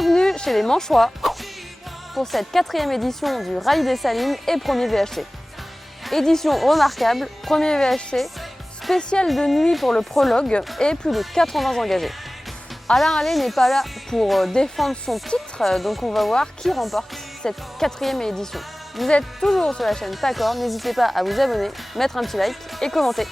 Bienvenue chez les Manchois pour cette 4e édition du Rallye des Salines et premier VHC. Édition remarquable, premier VHC, spécial de nuit pour le prologue et plus de 80 engagés. Alain Allais n'est pas là pour défendre son titre, donc on va voir qui remporte cette 4e édition. Vous êtes toujours sur la chaîne Tacor, n'hésitez pas à vous abonner, mettre un petit like et commenter.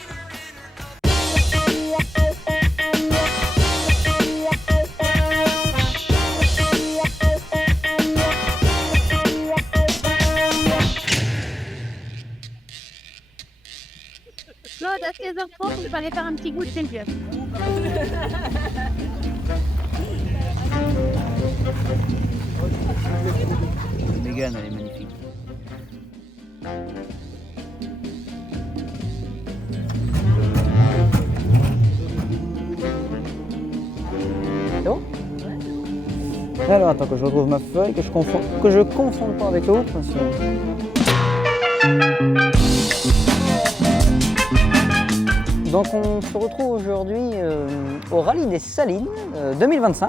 Claude, à 16h30, on va aller faire un petit goût de Sylvia. Mégane, elle est magnifique. C'est bon? Alors attends que je retrouve ma feuille, que je confonde pas avec l'autre. Donc on se retrouve aujourd'hui au Rallye des Salines 2025.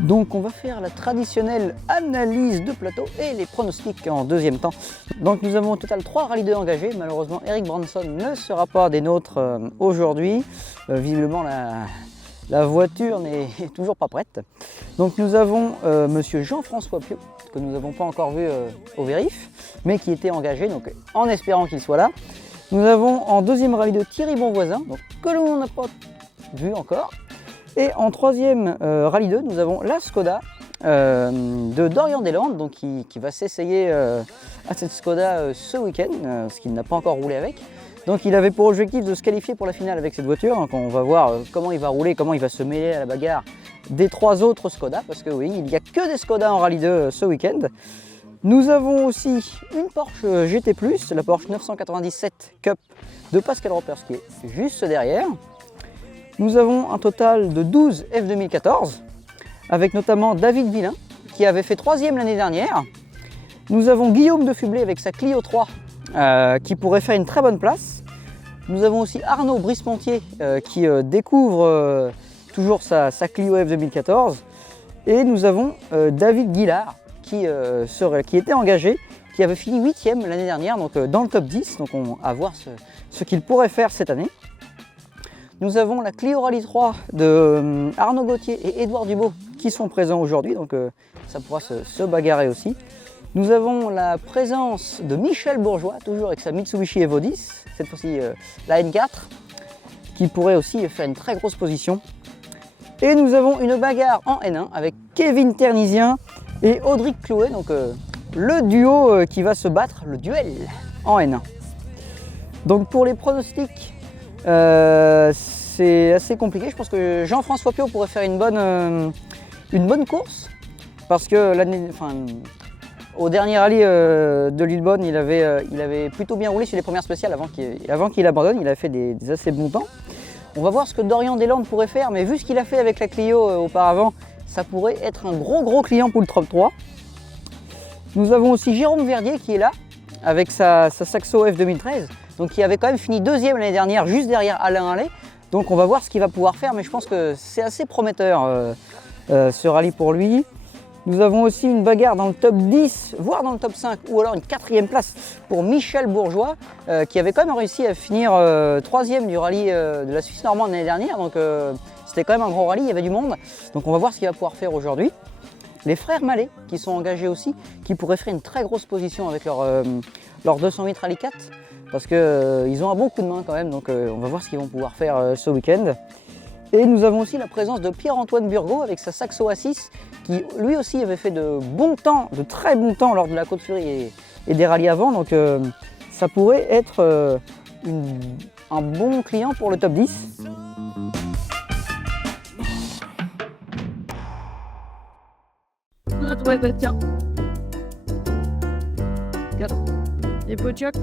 Donc on va faire la traditionnelle analyse de plateau et les pronostics en deuxième temps. Donc nous avons au total 3 rallye engagés. Malheureusement Eric Branson ne sera pas des nôtres aujourd'hui. Visiblement la voiture n'est toujours pas prête. Donc nous avons monsieur Jean-François Piot, que nous n'avons pas encore vu au vérif, mais qui était engagé, donc en espérant qu'il soit là. Nous avons en deuxième rallye Thierry Bonvoisin, donc, que l'on n'a pas vu encore. Et en troisième rallye 2, nous avons la Skoda de Dorian Deslandes, donc qui va s'essayer à cette Skoda ce week-end, parce qu'il n'a pas encore roulé avec. Donc il avait pour objectif de se qualifier pour la finale avec cette voiture. Donc on va voir comment il va rouler, comment il va se mêler à la bagarre des 3 autres Skoda, parce que oui, il n'y a que des Skoda en rallye 2 ce week-end. Nous avons aussi une Porsche GT+, la Porsche 997 Cup de Pascal Ropers qui est juste derrière. Nous avons un total de 12 F2014, avec notamment David Villain, qui avait fait 3e l'année dernière. Nous avons Guillaume de Fublé avec sa Clio 3, qui pourrait faire une très bonne place. Nous avons aussi Arnaud Brispontier, qui découvre toujours sa Clio F 2014. Et nous avons David Guillard, qui était engagé, qui avait fini 8e l'année dernière, donc dans le top 10. Donc on va voir ce qu'il pourrait faire cette année. Nous avons la Clio Rallye 3 de Arnaud Gauthier et Édouard Dubo qui sont présents aujourd'hui, donc ça pourra se bagarrer aussi. Nous avons la présence de Michel Bourgeois, toujours avec sa Mitsubishi Evo 10, cette fois-ci la N4, qui pourrait aussi faire une très grosse position. Et nous avons une bagarre en N1 avec Kevin Ternisien et Audric Clouet, donc le duo qui va se battre, le duel en N1. Donc pour les pronostics, c'est assez compliqué. Je pense que Jean-François Piot pourrait faire une bonne course, parce que au dernier rallye de Lillebonne, il avait plutôt bien roulé sur les premières spéciales avant qu'il abandonne. Il a fait des assez bons temps. On va voir ce que Dorian Deslandes pourrait faire, mais vu ce qu'il a fait avec la Clio auparavant, ça pourrait être un gros client pour le Top 3. Nous avons aussi Jérôme Verdier qui est là, avec sa Saxo F 2013, donc qui avait quand même fini 2e l'année dernière, juste derrière Alain Allais. Donc on va voir ce qu'il va pouvoir faire, mais je pense que c'est assez prometteur ce rallye pour lui. Nous avons aussi une bagarre dans le top 10, voire dans le top 5, ou alors une 4e place pour Michel Bourgeois, qui avait quand même réussi à finir 3e du rallye de la Suisse normande l'année dernière. Donc c'était quand même un gros rallye, il y avait du monde. Donc on va voir ce qu'il va pouvoir faire aujourd'hui. Les frères Mallet, qui sont engagés aussi, qui pourraient faire une très grosse position avec leur 208 Rallye 4, parce qu'ils ont un bon coup de main quand même, donc on va voir ce qu'ils vont pouvoir faire ce week-end. Et nous avons aussi la présence de Pierre-Antoine Burgot avec sa Saxo A6, qui lui aussi avait fait de très bons temps lors de la Côte Fury et des rallyes avant, donc ça pourrait être un bon client pour le top 10. Ouais, bah tiens. Regarde. Les pochocs.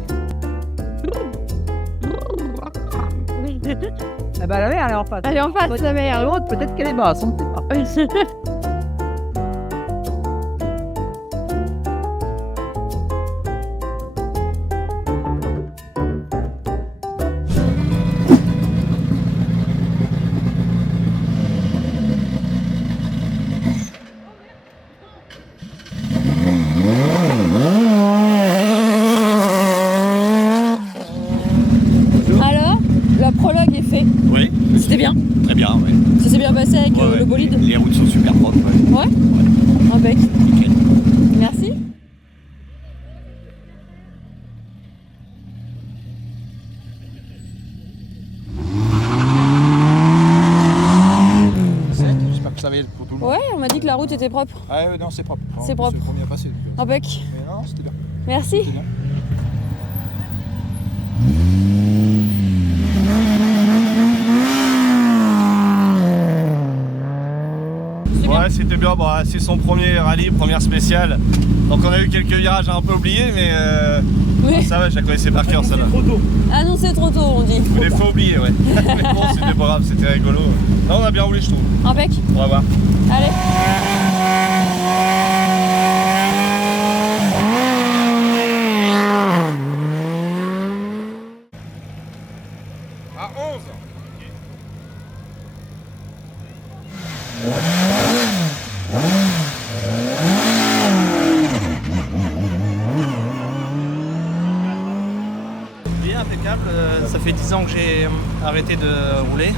Ah bah la mer elle est en face. Elle est en face, la mer. L'autre peut-être qu'elle est basse, on ne sait pas. bien, ouais. Ça s'est bien passé avec Ouais, le bolide? Les routes sont super propres, ouais. Ouais. Impec. Nickel. Merci. J'espère que ça va aller pour tout le monde. Ouais, on m'a dit que la route était propre. Ah ouais, non, c'est propre. C'est propre. C'est le premier à passer. Donc, Impec. mais non, c'était bien. Merci. C'était bien. Ouais, c'était bien. Bon, c'est son premier rallye, première spéciale. Donc on a eu quelques virages un peu oubliés, mais Oui. ça va, je la connaissais par cœur, ça va. Ah non, c'est trop tôt, on dit. Des fois oubliés, ouais. Mais bon, c'était pas grave, c'était rigolo. Non, on a bien roulé, je trouve. Impec. On va voir. Allez. À 11. Bien, impeccable. Ça fait 10 ans que j'ai arrêté de rouler.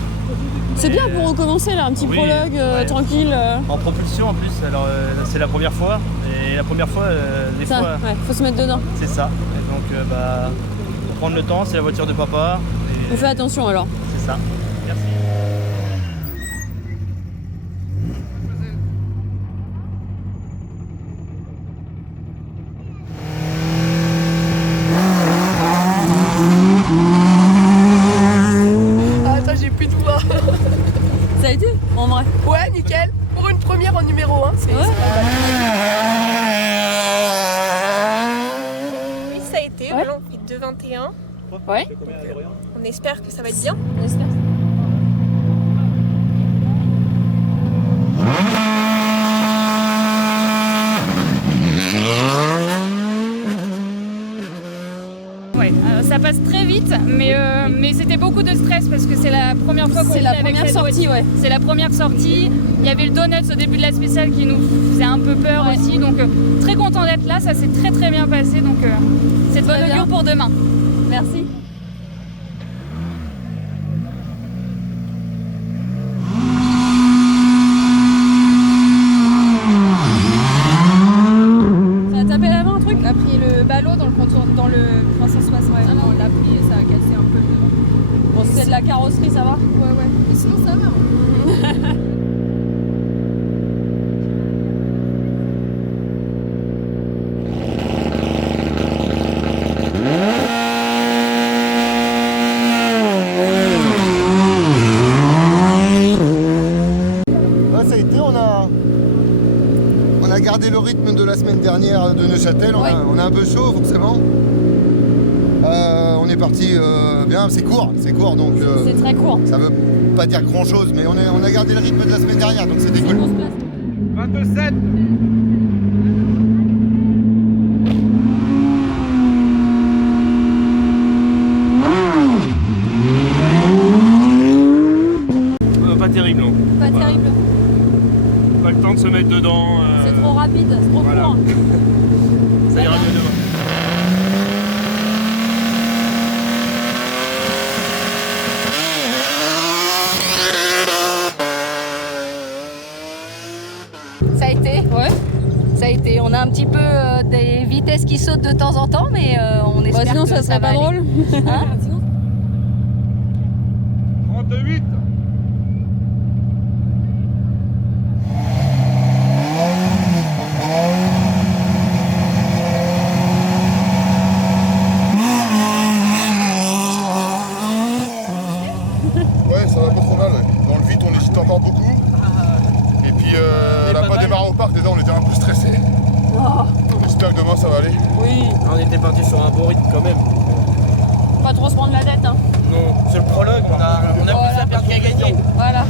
C'est bien pour recommencer là, un petit Oui, prologue ouais. tranquille. En propulsion en plus, alors c'est la première fois. Et la première fois, des Ça, fois, ouais, faut se mettre dedans. c'est ça. Et donc, faut prendre le temps, c'est la voiture de papa. On Et fait attention alors. c'est ça. Merci. Ah, attends, j'ai plus de voix. Ça a été en vrai? Ouais, nickel. Pour une première en numéro 1, c'est pas mal. Oui, ça a été. Ouais. Voilà, on fait 2,21. Ouais. On espère que ça va être bien. On espère. Ouais, ça passe très vite, mais c'était beaucoup de stress parce que c'est la première fois qu'on C'est roule la avec première cette sortie, voiture. ouais. C'est la première sortie. Il y avait le donut au début de la spéciale qui nous faisait un peu peur Ouais. aussi. Donc très content d'être là, ça s'est très très bien passé. Donc c'est de bonne Très bien. augure pour demain. Merci. Ça a tapé la main un truc? On a pris le ballot dans le contour, dans le 360. On l'a pris et ça a cassé un peu le devant. Bon, c'est de la carrosserie, ça va? Ouais, ouais. Mais sinon ça va. Ouais, ça a été, on a gardé le rythme de la semaine dernière de Neuchâtel, on a un peu chaud forcément. On est parti bien, c'est court donc C'est très court. ça veut pas dire grand chose, mais on a gardé le rythme de la semaine dernière donc c'était cool. 27. Pas terrible, non. Pas terrible. Pas le temps de se mettre dedans. C'est trop rapide, c'est trop voilà. court. Ça ira mieux demain. Ça a été. Ouais. Ça a été. On a un petit peu des vitesses qui sautent de temps en temps, mais on espère Sinon, que ça serait va pas aller. drôle. Hein 38. Ouais, ça va pas trop mal. Ouais. Dans le vide, on hésite encore beaucoup. Et puis, on n'a pas démarré au parc, déjà, on était un peu stressés. J'espère que demain, ça va aller. Oui. On était parti sur un beau rythme quand même. Pas trop se prendre la tête, hein. Non, c'est le prologue, on a plus à perdre qu'à gagner. Voilà.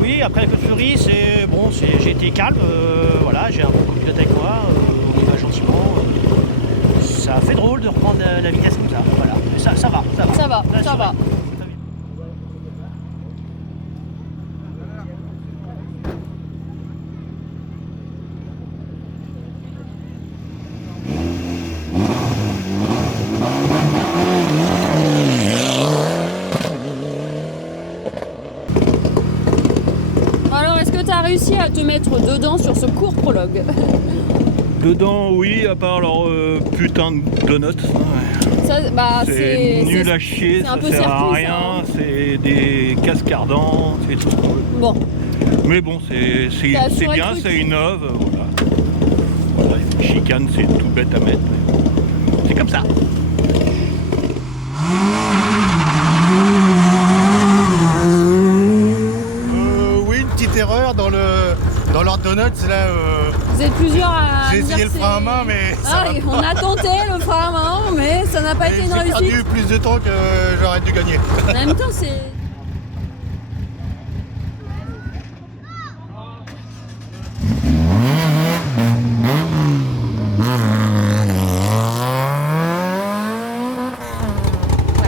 Oui, après un peu de furie, c'est bon, j'ai été calme, voilà, j'ai un bon copilote avec moi, on y va gentiment. Ça fait drôle de reprendre la vitesse comme ça, voilà. Mais ça va, ça va. Ça va, Là, ça c'est va. vrai. t'as réussi à te mettre dedans sur ce court prologue? Dedans, oui, à part leur putain de donuts. Ça, bah, c'est nul à chier, c'est un ça peu sert à circuit, rien, ça, hein. c'est des cascardants, c'est tout ce qu'on veut. Bon. Mais bon, c'est T'as assuré bien, le truc. c'est innove, voilà. Voilà, les chicanes, c'est tout bête à mettre. C'est comme ça. Oui, une petite erreur dans leur donuts là. Vous êtes plusieurs à. J'ai me dire essayé le que frein à c'est- main, mais Ah, on a tenté le frein à main, mais ça n'a pas été une j'ai réussite. perdu plus de temps que j'aurais dû gagner. En même temps, c'est.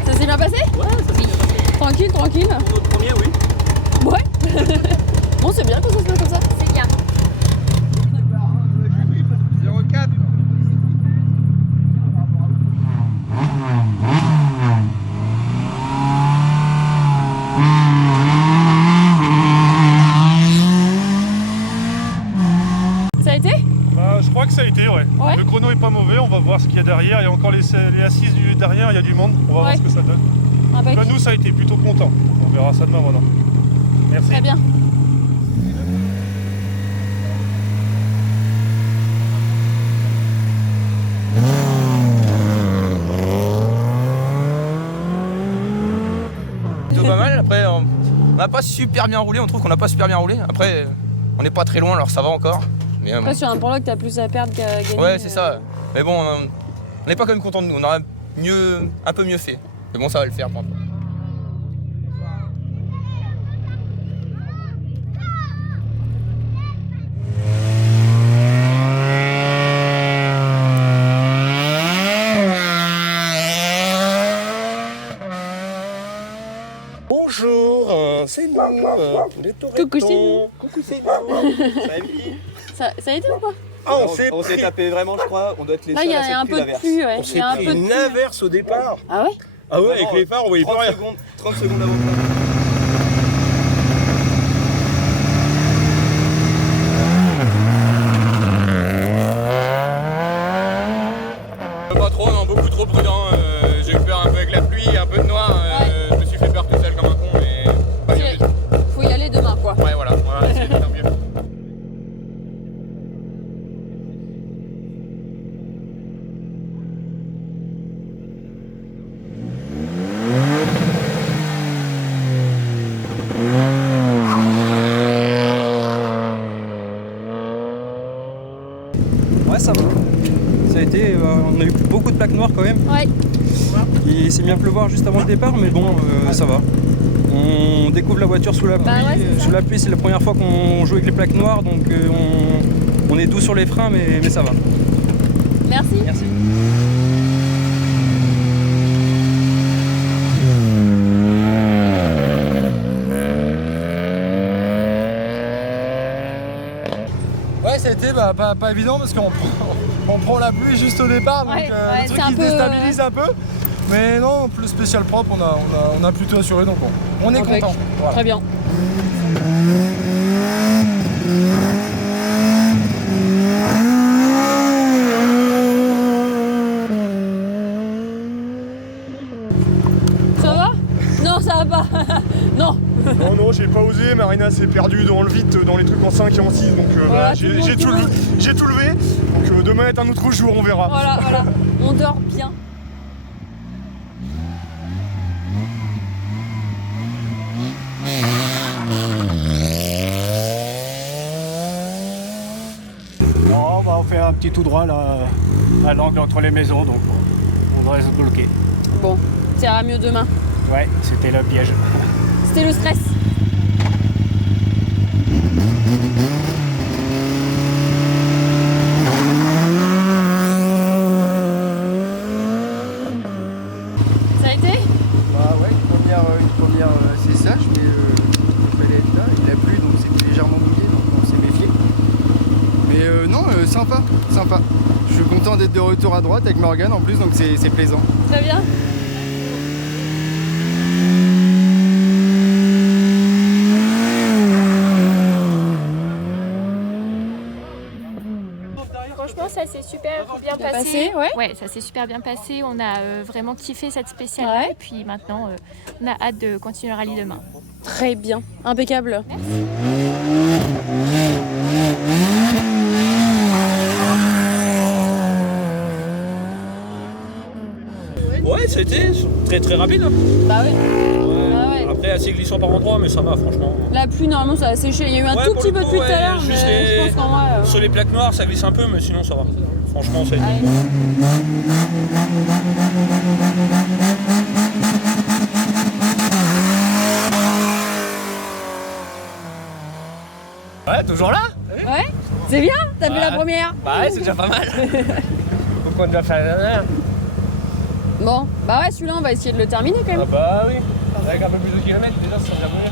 Ça s'est bien passé? Ouais, ça s'est bien passé. Tranquille, tranquille. Pour notre premier, oui. Ouais. Bon, c'est bien que ça se passe comme ça. C'est bien. 04. Ça a été? Je crois que ça a été, ouais. Ouais. Le chrono est pas mauvais, on va voir ce qu'il y a derrière. Il y a encore les assises derrière, il y a du monde. On va voir Ouais. ce que ça donne. Impec. Là, nous, ça a été plutôt content. On verra ça demain maintenant. Merci. Très bien. Plutôt pas mal. Après, on n'a pas super bien roulé. On trouve qu'on n'a pas super bien roulé. Après, on n'est pas très loin, alors ça va encore. Mais, Après, sur un prologue, t'as plus à perdre qu'à gagner. ouais, c'est ça. Mais bon, on n'est pas quand même content de nous. On aurait un peu mieux fait. Mais bon, ça va le faire. Pour l'instant. Bonjour, c'est nous, les Coucou, c'est nous. Coucou, c'est nous. Salut. Ça a été ou pas? Ah, on s'est tapé vraiment, je crois. On doit être les Là, il y a un peu de pluie, ouais. On Il y s'est a un pris peu de une pluie. averse au départ. Ah ouais? Ah ouais, avec les phares, on voyait plus rien. 30 secondes avant. Pas trop, non, beaucoup trop prudent. J'ai eu peur un peu avec la pluie, un peu de noir. Je me suis fait peur tout seul comme un con, mais pas bien du tout. Faut y aller demain, quoi. Ouais, voilà, on va essayer de faire mieux. Ouais, ça va. Ça a été, on a eu beaucoup de plaques noires quand même. Ouais. Il s'est mis à pleuvoir juste avant le départ, mais bon, ça va. On découvre la voiture sous la pluie. Bah ouais, c'est ça. Sous la pluie, c'est la première fois qu'on joue avec les plaques noires, donc on est doux sur les freins, mais ça va. Merci. Merci. Ouais, ça a été pas évident parce on prend la pluie juste au départ, donc Ouais, le truc c'est un qui se peu, déstabilise un peu. Mais non, plus spécial propre, on a plutôt assuré, donc on est Impec. content. Voilà. Très bien. Ça va? Non, ça va pas. Non. Non, j'ai pas osé. Marina s'est perdue dans le vide, dans les trucs en 5 et en 6. Donc Voilà, j'ai tout le monde. tout levé. Donc demain est un autre jour, on verra. Voilà. On dort bien. Non, on fait un petit tout droit là, à l'angle entre les maisons, donc on devrait se bloquer. Bon, ça ira mieux demain. Ouais, c'était le piège. C'était le stress. Ça a été? Bah ouais, une première c'est sage, mais il fallait être là, il a plu donc c'était légèrement mouillé, donc on s'est méfié. Mais non, sympa. Je suis content d'être de retour à droite avec Morgane en plus, donc c'est plaisant. Très bien. s'est super bien passé. Ouais, ça s'est super bien passé. On a vraiment kiffé cette spéciale-là. Et puis maintenant, on a hâte de continuer le rallye demain. Très bien, impeccable. Ouais, c'était très très rapide. Bah ouais. Après, assez glissant par endroits, mais ça va, franchement. La pluie, normalement, ça a séché. Il y a eu un tout petit peu de pluie tout à l'heure, mais je pense qu'en vrai. Sur les plaques noires, ça glisse un peu, mais sinon, ça va. Franchement, ça a été. Ouais, toujours là? Ouais, c'est bien, t'as fait la première. Bah ouais, c'est déjà pas mal. Pourquoi on doit faire la dernière? Bon, bah ouais, celui-là, on va essayer de le terminer quand même. Ah bah oui, avec un peu plus de kilomètres, déjà, ça serait bien mieux.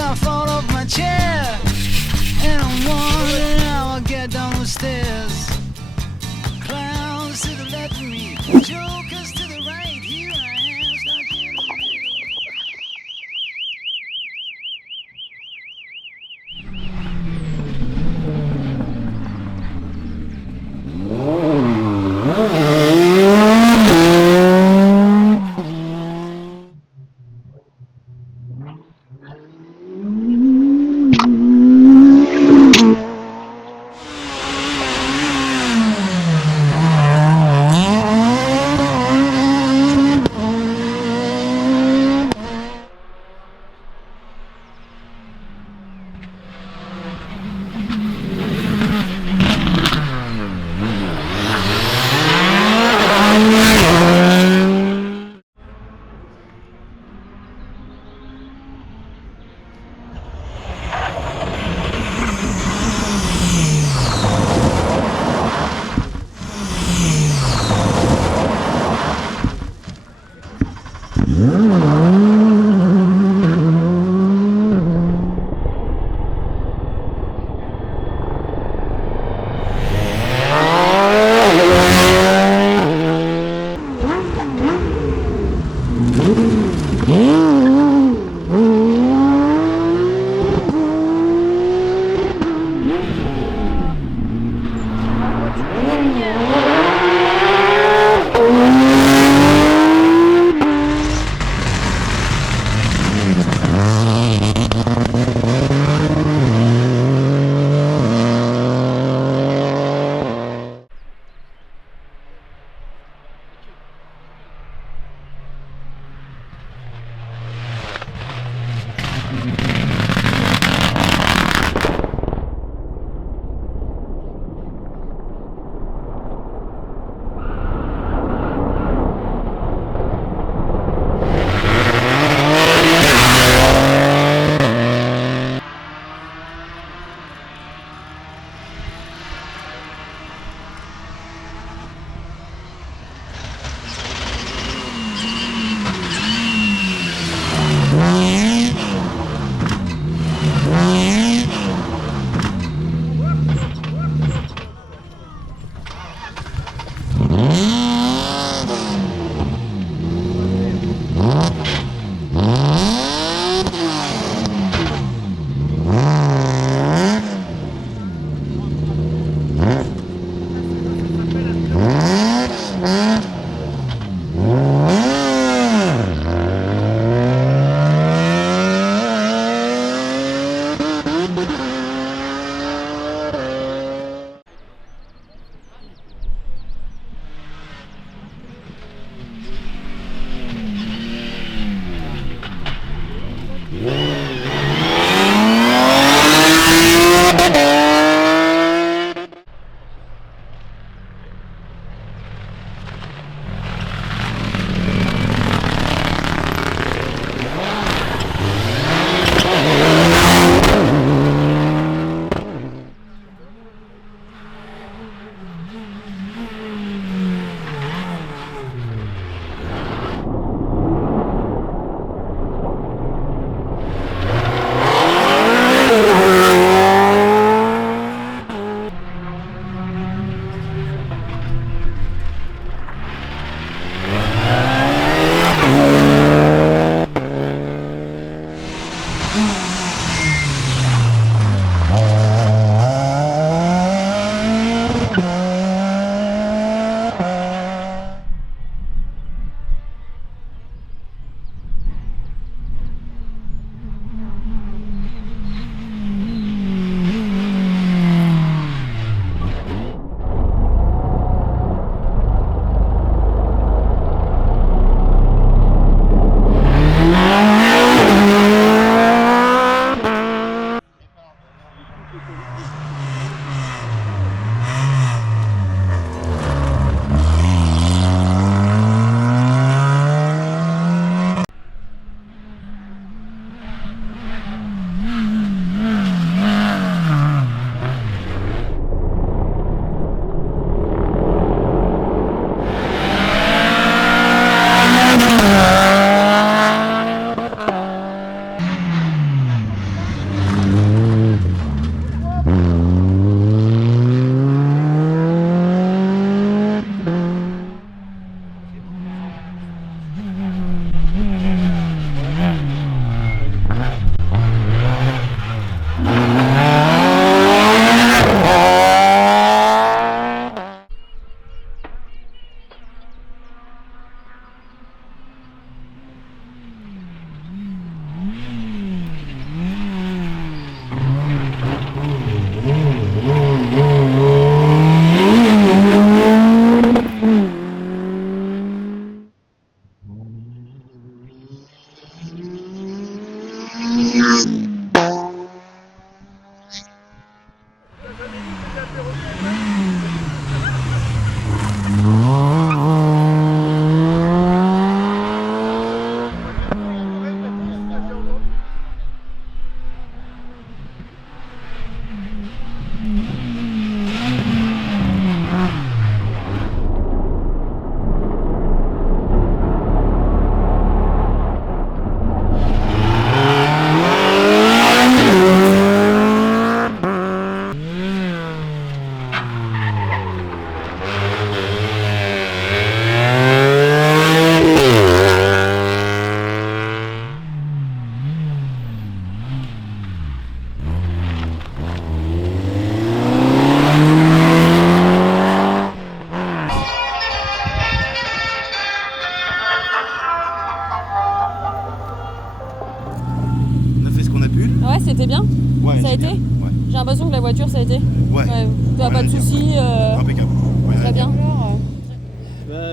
I fall off my chair, and I'm wondering how I'll get down the stairs. Clowns to the left of me, jokers to the right. Here I am, stuck in the middle. Ouais, c'était bien. Ouais, ça a été. Ouais. J'ai l'impression que la voiture, ça a été. Ouais. Tu n'as pas de soucis. Impeccable. Ouais, Très bien.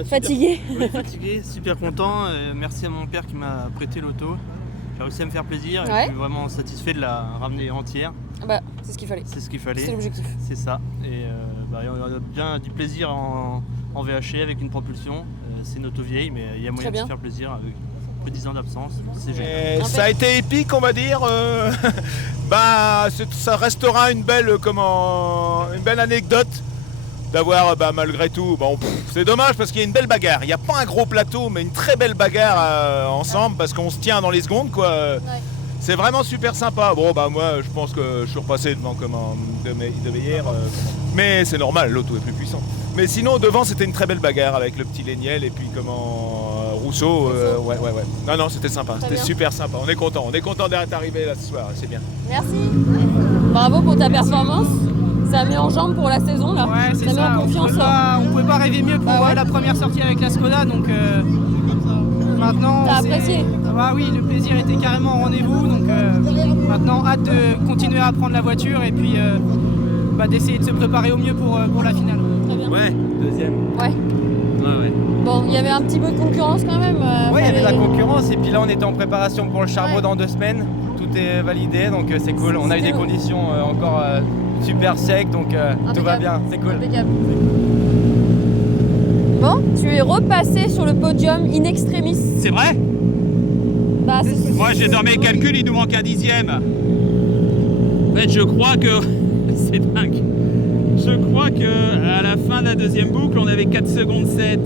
Fatigué. Oui, fatigué, super content. Merci à mon père qui m'a prêté l'auto. J'ai réussi à me faire plaisir et je suis vraiment satisfait de la ramener entière. Bah, c'est ce qu'il fallait. C'est ce qu'il fallait. C'est l'objectif. C'est ça. Et on a bien du plaisir en VHC avec une propulsion. C'est une auto vieille, mais il y a moyen de se faire plaisir avec plus de 10 ans d'absence. C'est génial. Ça a été épique, on va dire. Ça restera une belle anecdote d'avoir malgré tout. Bon, c'est dommage parce qu'il y a une belle bagarre. Il n'y a pas un gros plateau, mais une très belle bagarre ensemble parce qu'on se tient dans les secondes, quoi. Ouais. C'est vraiment super sympa. Bon, moi, je pense que je suis repassé devant comme de meilleur. Mais c'est normal, l'auto est plus puissant. Mais sinon, devant, c'était une très belle bagarre avec le petit Léniel et puis Rousseau. Ouais. Non, c'était sympa. C'était super sympa. On est content d'être arrivé là ce soir. C'est bien. Merci. Bravo pour ta performance. Ça met en jambe pour la saison là. Ouais, c'est ça met en confiance. On pouvait pas rêver mieux pour la première sortie avec la Skoda, donc maintenant. T'as apprécié? Oui, le plaisir était carrément au rendez-vous, donc maintenant hâte de continuer à apprendre la voiture et puis d'essayer de se préparer au mieux pour la finale. Très bien. Ouais, deuxième. Ouais. Bon, il y avait un petit peu de concurrence quand même. Oui, il y avait de la concurrence et puis là on était en préparation pour le Charbot dans 2 semaines. Tout est validé, donc c'est cool. On a eu des conditions encore super secs, donc tout va bien, c'est cool. Impeccable. Bon, tu es repassé sur le podium in extremis. C'est vrai? Moi j'ai dans mes calculs, il nous manque un 10e. En fait, je crois que... c'est dingue. Je crois qu'à la fin de la deuxième boucle, on avait 4 secondes 7.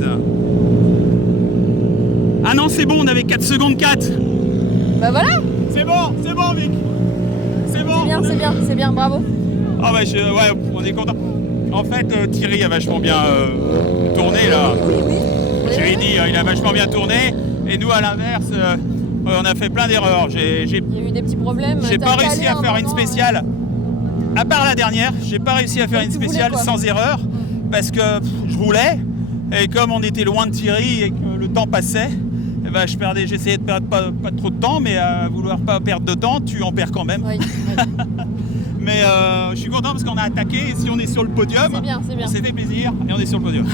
Ah non, c'est bon, on avait 4 secondes 4. Bah voilà. C'est bon, Vic. C'est bon. C'est bien, bravo. Ah ouais, on est content. En fait, Thierry a vachement bien tourné là. Thierry dit, il a vachement bien tourné. Et nous, à l'inverse, on a fait plein d'erreurs. Il y a eu des petits problèmes. J'ai pas réussi à faire une spéciale. À part la dernière, j'ai pas réussi à faire une spéciale sans erreur parce que je roulais et comme on était loin de Thierry et que le temps passait, j'essayais de perdre pas trop de temps, mais à vouloir pas perdre de temps, tu en perds quand même. Oui. Mais je suis content parce qu'on a attaqué et si on est sur le podium, c'est bien. On s'est fait plaisir et on est sur le podium.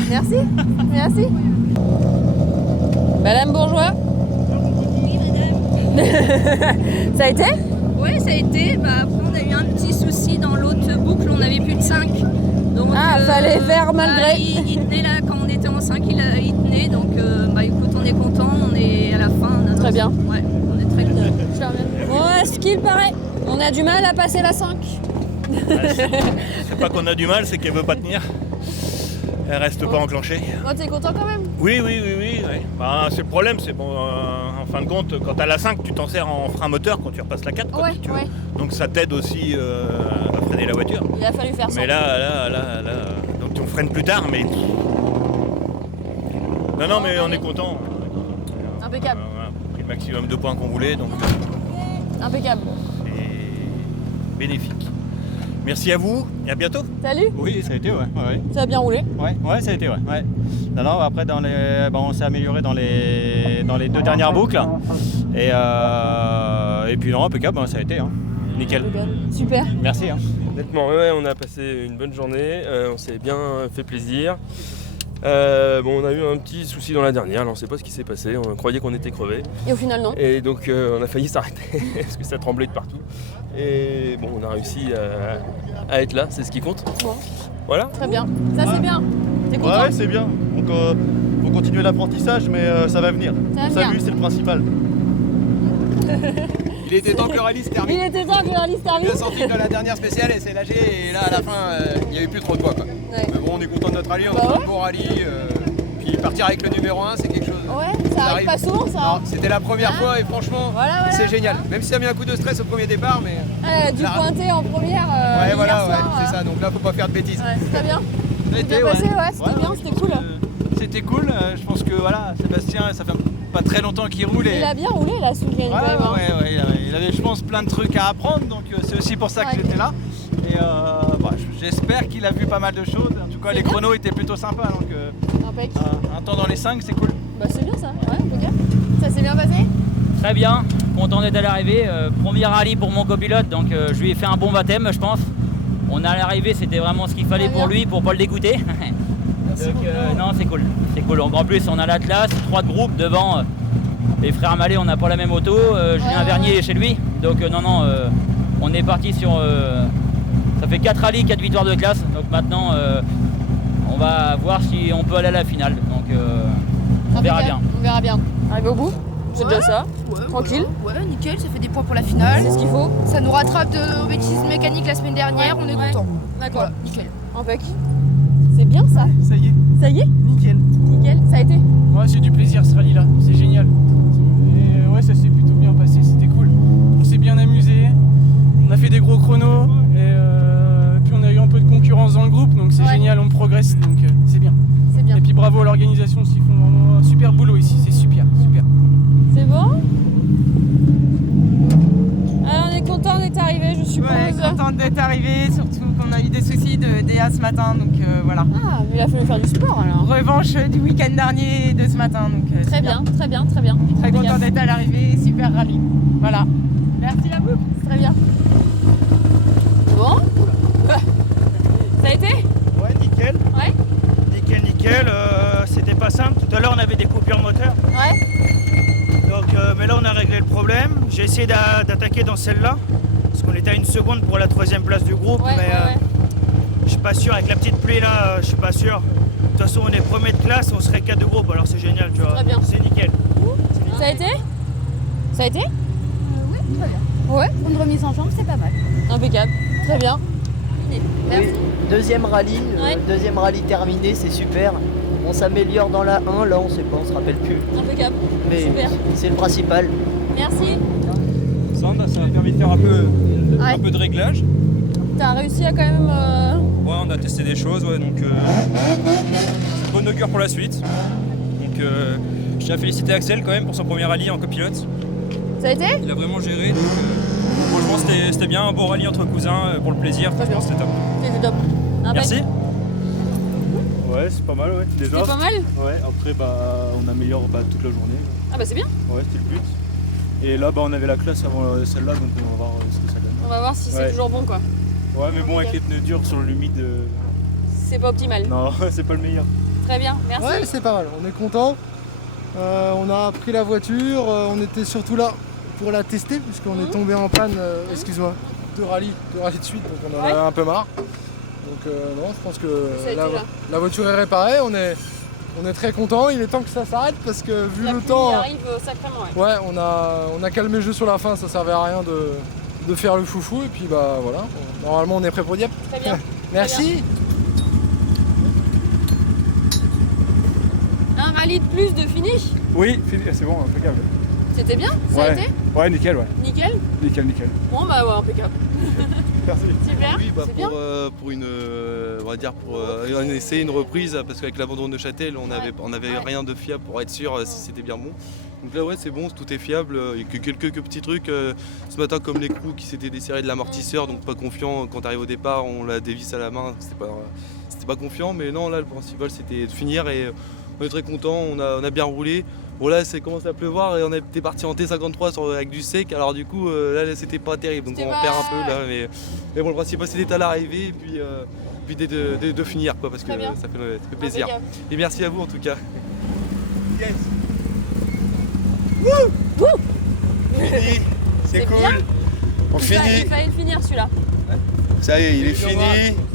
Merci. Madame Bourgeois. Ça a été? Oui, ça a été. Après, on a eu un petit souci dans l'autre boucle, on avait plus de 5. Donc, fallait faire malgré. Il tenait là, quand on était en 5, il tenait. Donc, écoute, on est content, on est à la fin. Très bien. Ouais, on est très content. Bon, ce qu'il paraît, on a du mal à passer la 5. C'est pas qu'on a du mal, c'est qu'elle veut pas tenir. Elle reste pas enclenchée. Bon, t'es content quand même? Oui. C'est le problème, c'est bon. En fin de compte, quand t'as la 5, tu t'en sers en frein moteur quand tu repasses la 4. Donc ça t'aide aussi à freiner la voiture. Il a fallu faire ça. Mais là, donc on freine plus tard, mais. Non, mais on est content. Impeccable. On a pris le maximum de points qu'on voulait, donc. Impeccable. C'est bénéfique. Merci à vous et à bientôt. Salut. Oui, ça a été, ouais. Ça a bien roulé? Ouais, ça a été, ouais. Non, après, on s'est amélioré dans les 2 dernières boucles. Et puis, non, impeccable, ça a été. Nickel. Super. Merci. Honnêtement, on a passé une bonne journée. On s'est bien fait plaisir. On a eu un petit souci dans la dernière, alors on ne sait pas ce qui s'est passé, on croyait qu'on était crevés. Et au final non. Et donc on a failli s'arrêter parce que ça tremblait de partout. Et bon, on a réussi à être là, c'est ce qui compte. Bon. Voilà. Très bien. Ça c'est bien. T'es content? Ouais, c'est bien. Donc, faut continuer l'apprentissage, mais ça va venir. Ça va On venir. salue, c'est le principal. Il était temps que le rallye se termine. Il était temps que le rallye se termine. Bien sorti que la dernière spéciale et c'est lâché et là à la fin il n'y avait plus trop de quoi. Ouais. Mais bon, on est content de notre rallye, on a Bah fait ouais. un bon rallye. Puis partir avec le numéro 1 c'est quelque chose. Ouais, ça arrive pas souvent ça. Non, c'était la première Ah. fois et franchement Voilà. c'est génial. Même si ça a mis un coup de stress au premier départ mais. Du la- pointé en première. Ouais hier voilà, soir, c'est ça, donc là faut pas faire de bêtises. Ouais, très bien. Ça a été, Bien passé, ouais, c'était bien, c'était cool. C'était cool, je pense que voilà, Sébastien, ça fait pas très longtemps qu'il roule. Il a bien roulé là sous le gain quand même. hein. Ouais, il avait je pense plein de trucs à apprendre, donc c'est aussi pour ça que j'étais là. Et j'espère qu'il a vu pas mal de choses. En tout cas, les chronos étaient plutôt sympas, donc Impec. un temps dans les 5, c'est cool. Bah c'est bien ça, ouais, ok. Ça s'est bien passé? Très bien, content d'être à l'arrivée. Premier rallye pour mon copilote, donc je lui ai fait un bon baptême, je pense. On a à l'arrivée, c'était vraiment ce qu'il fallait pour lui, pour pas le dégoûter. Donc non, c'est cool. C'est cool. En plus, on a l'Atlas, 3 de groupe devant. Les frères Mallet, on n'a pas la même auto. Julien Vernier est chez lui. Donc non, on est parti sur. Ça fait 4 rallyes, 4 victoires de classe. Donc maintenant, on va voir si on peut aller à la finale. Donc on verra bien. On verra bien. Arrivé au bout, c'est déjà ça. Tranquille. Ouais, nickel, ça fait des points pour la finale. C'est ce qu'il faut. Ça nous rattrape de nos bêtises mécaniques la semaine dernière, on est content. D'accord. Voilà, nickel. Impec. C'est bien ça. Ça y est. Ça y est? Nickel. Nickel, ça a été? Ouais, c'est du plaisir ce rallye là, c'est génial. Et ouais, ça s'est plutôt bien passé, c'était cool. On s'est bien amusé, on a fait des gros chronos et puis on a eu un peu de concurrence dans le groupe, donc c'est génial, on progresse, donc c'est bien. C'est bien. Et puis bravo à l'organisation, ils font vraiment un super boulot ici, c'est super, super. C'est bon? Alors, on est content d'être arrivé, je suppose. Ouais, contente d'être arrivée, surtout qu'on a eu des soucis de DA ce matin, donc voilà. Ah, mais il a fallu faire du sport alors. Revanche du week-end dernier et de ce matin, donc Très bien, très bien, très bien. Très content d'être à l'arrivée, super rallye. Voilà. Merci à vous. Très bien. Bon? Ça a été? Ouais, nickel. Ouais. Nickel. C'était pas simple. Tout à l'heure, on avait des coupures moteur. Ouais. Donc, mais là, on a réglé le problème. J'ai essayé d'attaquer dans celle-là. Parce qu'on était à 1 seconde pour la 3e place du groupe. Je suis pas sûr. Avec la petite pluie là, je suis pas sûr. De toute façon, on est premier de classe. On serait 4 de groupe. Alors, c'est génial, tu vois. Très bien. C'est nickel. Ça a été? Ça a été? Oui, très bien. Ouais. Pour une remise en jambe, c'est pas mal. Impeccable. Très bien. Merci. Deuxième rallye terminé, c'est super. On s'améliore dans la 1, là on sait pas, on se rappelle plus. Impeccable. Mais Super. c'est le principal. Merci. Ça m'a permis de faire un peu de réglage. T'as réussi à quand même. Ouais, on a testé des choses, ouais, donc bon augure pour la suite. Donc je tiens à féliciter Axel quand même pour son premier rallye en copilote. Ça a été? Il a vraiment géré. Donc, franchement, c'était bien, un bon rallye entre cousins pour le plaisir. Franchement, c'était top. C'était top. Merci. Ouais, c'est pas mal, ouais. Déjà. C'est pas mal? Ouais, après, on améliore toute la journée. Ah bah c'est bien. Ouais, c'était le but. Et là, on avait la classe avant celle-là, donc on va voir ce que ça donne. On va voir si c'est toujours bon quoi. Ouais, mais bon, avec les pneus durs sur l'humide. C'est pas optimal. Non, c'est pas le meilleur. Très bien, merci. Ouais, c'est pas mal, on est content. On a pris la voiture, on était surtout là pour la tester, puisqu'on est tombé en panne, excuse-moi, deux rallyes de suite, donc on en a un peu marre. Donc non, je pense que la voiture est réparée, on est très content, il est temps que ça s'arrête parce que vu le temps. Il arrive sacrément, ouais, on a calmé le jeu sur la fin, ça servait à rien de faire le foufou et puis bah voilà, normalement on est prêt pour Dieppe. Très bien. Merci. Un rallye de plus de finish? Oui, c'est bon, impeccable. C'était bien? Ça a été? Ouais, nickel, ouais. Nickel? Nickel. Bon bah ouais, impeccable. Merci. Super. Oui, c'est bien. pour une, on va dire pour un essai, une reprise, parce qu'avec l'abandon de Neuchâtel, on avait rien de fiable pour être sûr si c'était bien bon. Donc là ouais c'est bon, tout est fiable, il y a que quelques petits trucs ce matin comme l'écrou qui s'était desserré de l'amortisseur, donc pas confiant quand t'arrives au départ, on la dévisse à la main, c'était pas confiant, mais non là le principal c'était de finir et on est très content, on a bien roulé. Bon là c'est commencé à pleuvoir et on était parti en T53 avec du sec, alors du coup là c'était pas terrible, donc on perd un peu là, mais bon le principal c'était à l'arrivée et puis de finir quoi, parce que ça fait plaisir. Et merci à vous en tout cas. Yes. Wouh. Fini, c'est cool. Bien. On finit. Il fallait le finir celui-là. Ça y est, il est fini.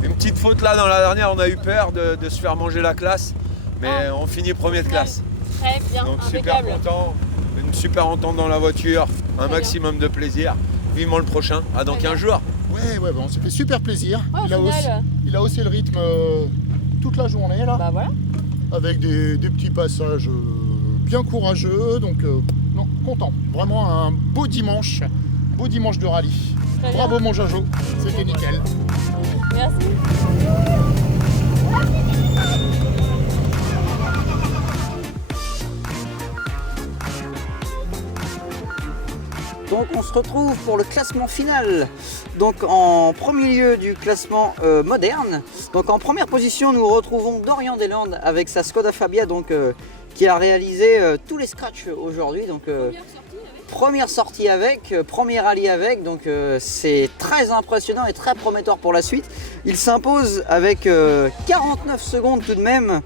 Une petite faute là dans la dernière, on a eu peur de se faire manger la classe. Mais on finit premier de classe. Très bien, donc impeccable. super content, une super entente dans la voiture, un maximum de plaisir. Vivement le prochain, à dans 15 jours. Ouais, on s'est fait super plaisir. Ouais, il a haussé le rythme toute la journée là. Bah voilà. Avec des petits passages bien courageux, donc non, content. Vraiment un beau dimanche de rallye. Très Bravo bien. mon Jojo, c'était nickel. Merci. Donc on se retrouve pour le classement final. Donc en premier lieu du classement moderne. Donc en première position nous retrouvons Dorian Deslandes avec sa Skoda Fabia donc, qui a réalisé tous les scratchs aujourd'hui. Donc première sortie avec, premier rallye avec, donc c'est très impressionnant et très prometteur pour la suite. Il s'impose avec 49 secondes tout de même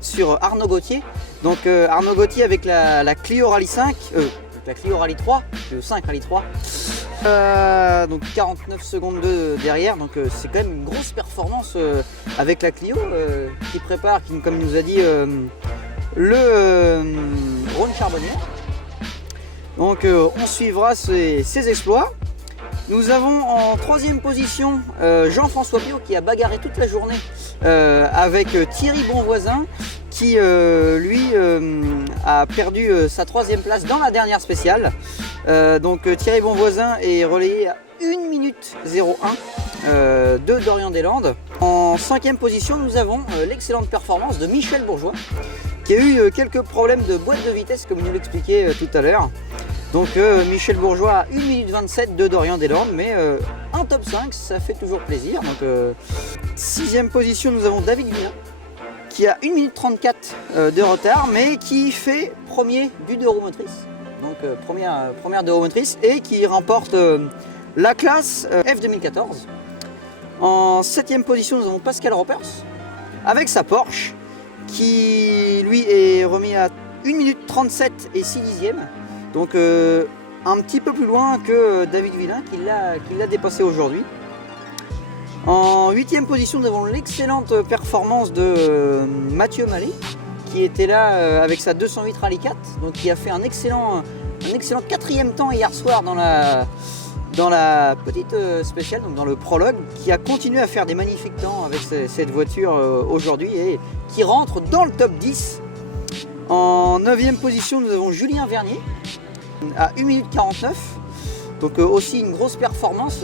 sur Arnaud Gauthier. Donc Arnaud Gauthier avec la Clio Rally 5, la Clio Rally 3, Clio 5 Rally 3. Donc 49 secondes derrière, donc c'est quand même une grosse performance avec la Clio qui prépare, comme il nous a dit, le Rhône Charbonnière. Donc on suivra ses exploits. Nous avons en troisième position Jean-François Piot qui a bagarré toute la journée avec Thierry Bonvoisin qui lui a perdu sa troisième place dans la dernière spéciale. Donc Thierry Bonvoisin est relayé à 1 minute 01 de Dorian Deslandes. En cinquième position nous avons l'excellente performance de Michel Bourgeois qui a eu quelques problèmes de boîte de vitesse comme il nous l'expliquait tout à l'heure. Donc Michel Bourgeois à 1 minute 27 de Dorian Deslandes, mais un top 5 ça fait toujours plaisir. Donc sixième position nous avons David Villain qui a 1 minute 34 de retard mais qui fait premier du deux roues motrices. Donc première deux roues motrices et qui remporte la classe F 2014. En septième position nous avons Pascal Ropers avec sa Porsche qui lui est remis à 1 minute 37 et 6 dixièmes. Donc un petit peu plus loin que David Villain qui l'a dépassé aujourd'hui. En huitième position nous avons l'excellente performance de Mathieu Mallet qui était là avec sa 208 Rally 4, donc qui a fait un excellent quatrième temps hier soir dans la petite spéciale, donc dans le prologue, qui a continué à faire des magnifiques temps avec cette voiture aujourd'hui et qui rentre dans le top 10. En 9e position nous avons Julien Vernier à 1 minute 49. Donc aussi une grosse performance,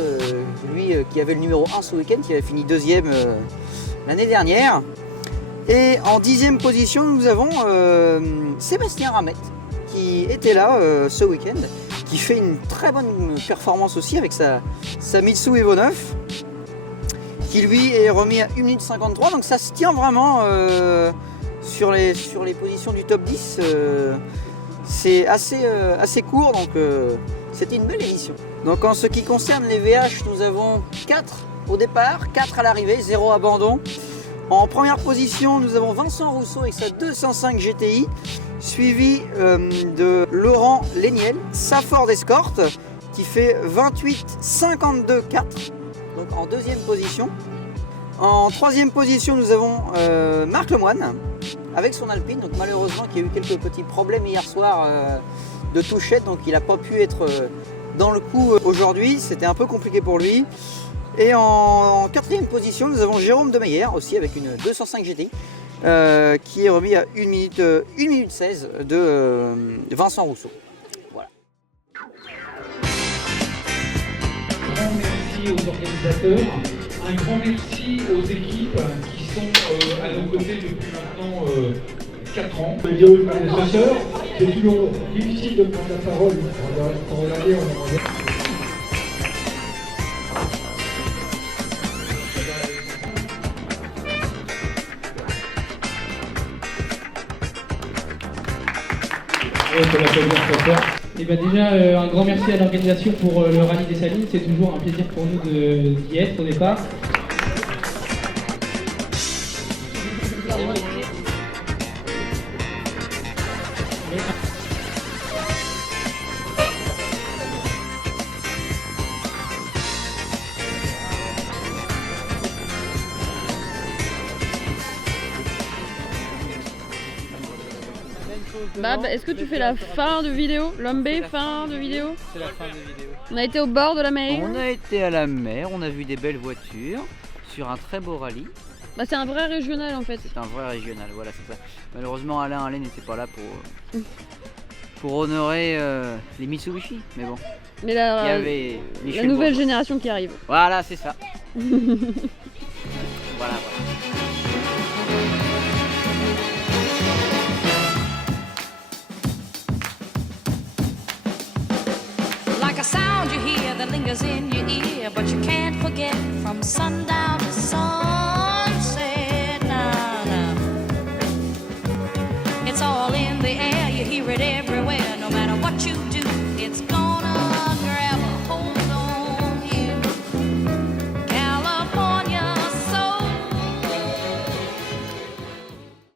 lui qui avait le numéro 1 ce week-end, qui avait fini deuxième l'année dernière. Et en 10e position nous avons Sébastien Ramette qui était là ce week-end, qui fait une très bonne performance aussi avec sa Mitsu Evo 9, qui lui est remis à 1 minute 53. Donc ça se tient vraiment sur les positions du top 10. C'est assez court, donc c'était une belle édition. Donc en ce qui concerne les VH, nous avons 4 au départ, 4 à l'arrivée, 0 abandon. En première position, nous avons Vincent Rousseau avec sa 205 GTI, suivi de Laurent Léniel, sa Ford Escort, qui fait 28,52,4, donc en deuxième position. En troisième position, nous avons Marc Lemoine avec son Alpine, donc malheureusement qui a eu quelques petits problèmes hier soir de touchette, donc il n'a pas pu être dans le coup aujourd'hui, c'était un peu compliqué pour lui. Et en quatrième position, nous avons Jérôme Demeyer aussi avec une 205 GTI qui est remis à 1 minute 16 de Vincent Rousseau. Voilà. Un grand merci aux organisateurs, un grand merci aux équipes qui sont à nos côtés depuis maintenant 4 ans. Je dis aux prédécesseurs, c'est toujours difficile de prendre la parole pour regarder en Et ben déjà un grand merci à l'organisation pour le Rallye des Salines, c'est toujours un plaisir pour nous d'y être au départ. Bah, est-ce que tu fais la fin de vidéo? L'homme B, fin de vidéo? C'est la fin de vidéo. On a été au bord de la mer. On a été à la mer, on a vu des belles voitures sur un très beau rallye. Bah, c'est un vrai régional en fait. C'est un vrai régional, voilà, c'est ça. Malheureusement, Alain n'était pas là pour honorer les Mitsubishi, mais bon. Mais il y avait la nouvelle génération qui arrive. Voilà, c'est ça. Voilà. Like a sound you hear that lingers in your ear, but you can't forget from sundown to sun.